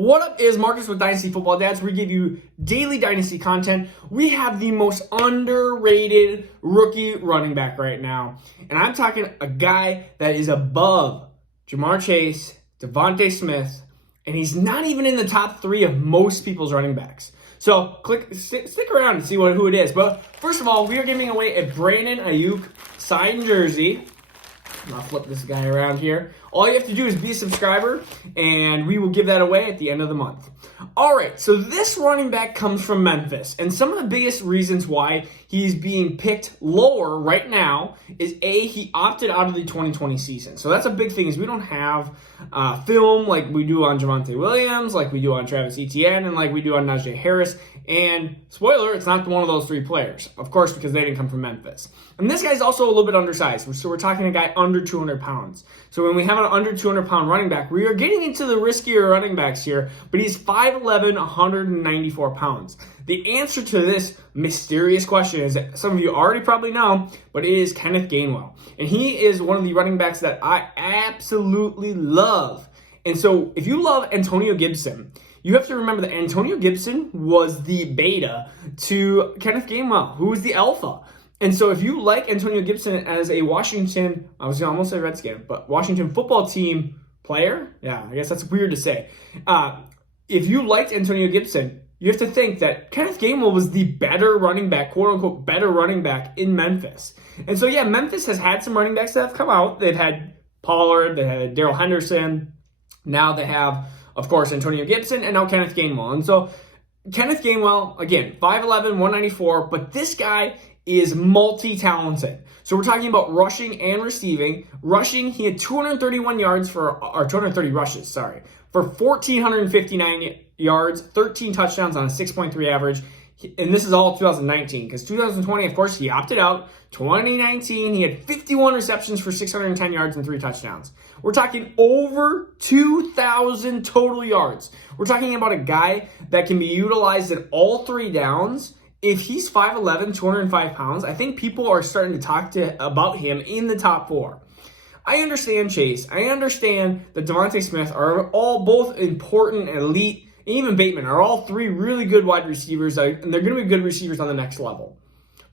What up is Marcus with Dynasty Football Dads. We give you daily Dynasty content. We have the most underrated rookie running back right now. And I'm talking a guy that is above Jamar Chase, Devontae Smith, and he's not even in the top 3 of most people's running backs. So stick around and see who it is. But first of all, we are giving away a Brandon Ayuk signed jersey. I'll flip this guy around here. All you have to do is be a subscriber, and we will give that away at the end of the month. All right, so this running back comes from Memphis, and some of the biggest reasons why he's being picked lower right now is A, he opted out of the 2020 season. So that's a big thing, is we don't have film like we do on Javonte Williams, like we do on Travis Etienne, and like we do on Najee Harris. And spoiler, it's not one of those 3 players, of course, because they didn't come from Memphis. And this guy's also a little bit undersized, so we're talking a guy under 200 pounds. So when we have an under 200-pound running back, we are getting into the riskier running backs here, but he's 5'11", 194 pounds. The answer to this mysterious question is that some of you already probably know, but it is Kenneth Gainwell. And he is one of the running backs that I absolutely love. And so if you love Antonio Gibson, you have to remember that Antonio Gibson was the beta to Kenneth Gainwell, who was the alpha. And so if you like Antonio Gibson as a Washington, I was going to almost say Redskin, but Washington football team player, yeah, I guess that's weird to say. If you liked Antonio Gibson, you have to think that Kenneth Gainwell was the better running back, quote-unquote better running back in Memphis. And so, yeah, Memphis has had some running backs that have come out. They've had Pollard, they had Darrell Henderson. Now they have, of course, Antonio Gibson, and now Kenneth Gainwell. And so Kenneth Gainwell, again, 5'11", 194, but this guy is multi-talented. So we're talking about rushing and receiving. Rushing, he had 230 rushes, for 1,459 yards, 13 touchdowns on a 6.3 average. And this is all 2019, because 2020, of course, he opted out. 2019, he had 51 receptions for 610 yards and 3 touchdowns. We're talking over 2,000 total yards. We're talking about a guy that can be utilized in all 3 downs. If he's 5'11", 205 pounds, I think people are starting to talk about him in the top 4. I understand Chase. I understand that Devontae Smith are all both important, elite, and even Bateman are all 3 really good wide receivers, and they're going to be good receivers on the next level.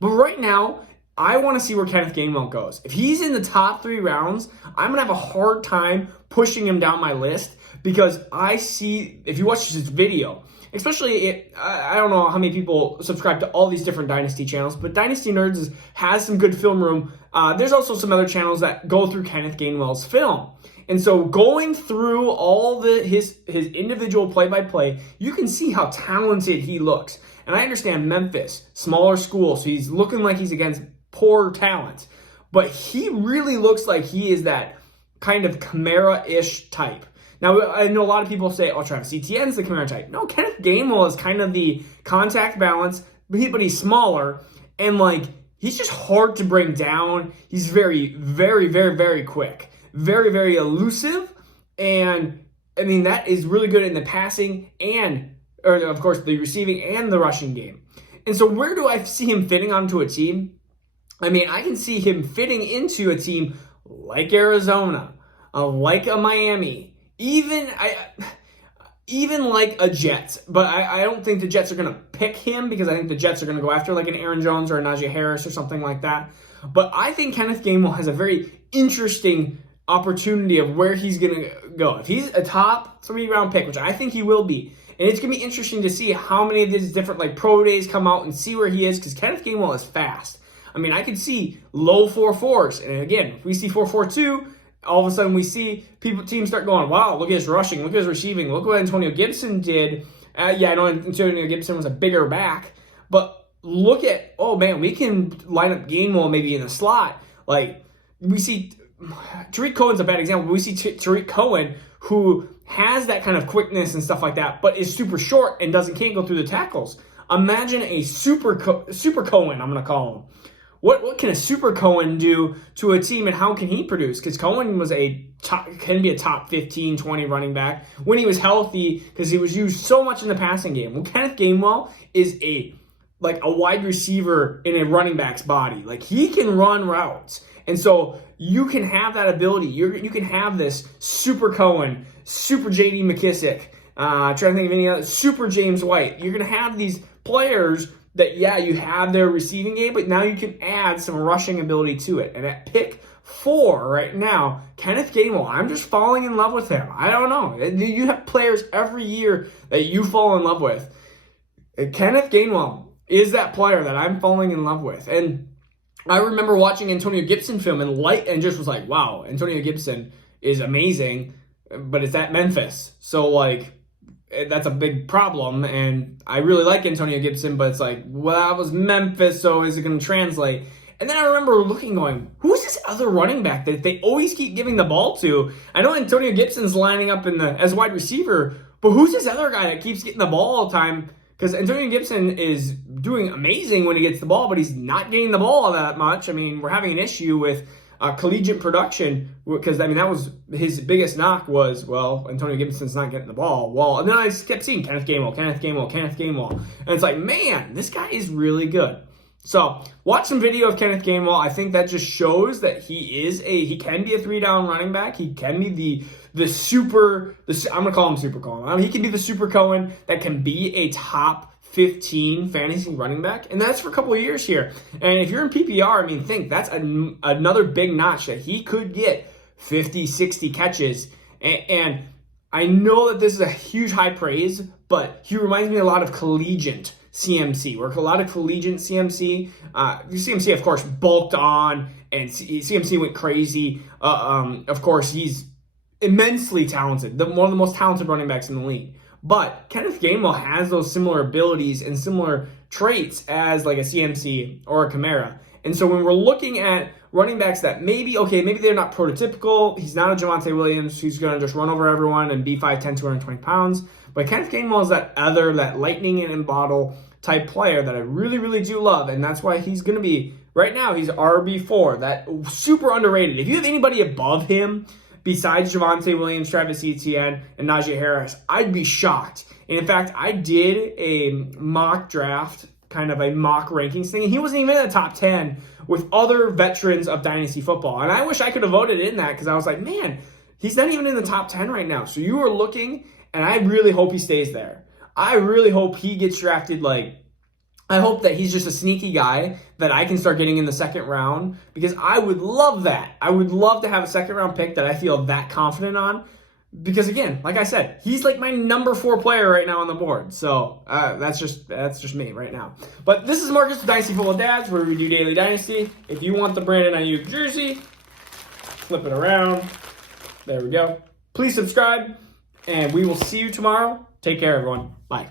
But right now, I want to see where Kenneth Gainwell goes. If he's in the top 3 rounds, I'm going to have a hard time pushing him down my list, because I see, if you watch this video, especially, I don't know how many people subscribe to all these different Dynasty channels, but Dynasty Nerds has some good film room. There's also some other channels that go through Kenneth Gainwell's film. And so going through all his individual play-by-play, you can see how talented he looks. And I understand Memphis, smaller school, so he's looking like he's against poor talent. But he really looks like he is that kind of Kamara-ish type. Now, I know a lot of people say, oh, Travis Etienne's the Kamara type. No, Kenneth Gainwell is kind of the contact balance, but he's smaller, and, he's just hard to bring down. He's very, very, very, very quick. Very, very elusive, and, that is really good in the passing or, of course, the receiving and the rushing game. And so where do I see him fitting onto a team? I can see him fitting into a team like Arizona, like a Miami, even like a Jets, but I don't think the Jets are going to pick him, because I think the Jets are going to go after like an Aaron Jones or a Najee Harris or something like that. But I think Kenneth Gainwell has a very interesting opportunity of where he's going to go. If he's a top 3-round pick, which I think he will be, and it's going to be interesting to see how many of these different pro days come out and see where he is, because Kenneth Gainwell is fast. I can see low 4.4s, and again, if we see 4.42, all of a sudden we see teams start going, wow, look at his rushing, look at his receiving, look what Antonio Gibson did. I know Antonio Gibson was a bigger back, but look at, oh man, we can line up Gainwell maybe in the slot. We see Tariq Cohen's a bad example, but we see Tariq Cohen, who has that kind of quickness and stuff like that, but is super short and can't go through the tackles. Imagine a super Cohen, I'm going to call him. What can a super Cohen do to a team, and how can he produce? Because Cohen was can be a top 15, 20 running back when he was healthy, because he was used so much in the passing game. Well, Kenneth Gainwell is a wide receiver in a running back's body. He can run routes. And so you can have that ability. You can have this super Cohen, super J.D. McKissick, Trying to think of any other. Super James White. You're going to have these players that, yeah, you have their receiving game, but now you can add some rushing ability to it. And at pick 4 right now, Kenneth Gainwell, I'm just falling in love with him. I don't know. You have players every year that you fall in love with. Kenneth Gainwell is that player that I'm falling in love with. And I remember watching Antonio Gibson film and just was like, wow, Antonio Gibson is amazing, but it's at Memphis. So, like, that's a big problem. And I really like Antonio Gibson, but it's like, well, that was Memphis, so is it going to translate? And then I remember looking, going, who's this other running back that they always keep giving the ball to? I know Antonio Gibson's lining up as wide receiver, but who's this other guy that keeps getting the ball all the time? Because Antonio Gibson is doing amazing when he gets the ball, but he's not getting the ball that much. I mean, we're having an issue with collegiate production because, I mean, that was his biggest knock was, well, Antonio Gibson's not getting the ball. Well, and then I just kept seeing Kenneth Gainwell. And it's like, man, this guy is really good. So watch some video of Kenneth Gainwell. I think that just shows that he can be a 3-down running back. He can be I'm going to call him Super Cohen. He can be the Super Cohen that can be a top 15 fantasy running back. And that's for a couple of years here. And if you're in PPR, I mean, think that's another big notch that he could get 50, 60 catches. And I know that this is a huge high praise, but he reminds me a lot of collegiate CMC, where a lot of collegiate CMC, CMC, of course, bulked on, and CMC went crazy. Of course, he's immensely talented, one of the most talented running backs in the league. But Kenneth Gainwell has those similar abilities and similar traits as like a CMC or a Kamara. And so when we're looking at running backs that maybe they're not prototypical, he's not a Javonte Williams who's going to just run over everyone and be 5'10", 220 pounds. But Kenneth Gainwell is that lightning in a bottle type player that I really, really do love. And that's why he's going to be, right now, he's RB4, that super underrated. If you have anybody above him, besides Javonte Williams, Travis Etienne, and Najee Harris, I'd be shocked. And in fact, I did a mock draft, kind of a mock rankings thing, and he wasn't even in the top 10 with other veterans of Dynasty football. And I wish I could have voted in that because I was like, man, he's not even in the top 10 right now. So you are looking, and I really hope he stays there. I really hope he gets drafted I hope that he's just a sneaky guy that I can start getting in the second round because I would love that. I would love to have a second round pick that I feel that confident on because, again, like I said, he's like my number 4 player right now on the board. So that's just me right now. But this is Marcus with Dynasty Football Dads, where we do daily Dynasty. If you want the Brandon Ayuk jersey, flip it around. There we go. Please subscribe, and we will see you tomorrow. Take care, everyone. Bye.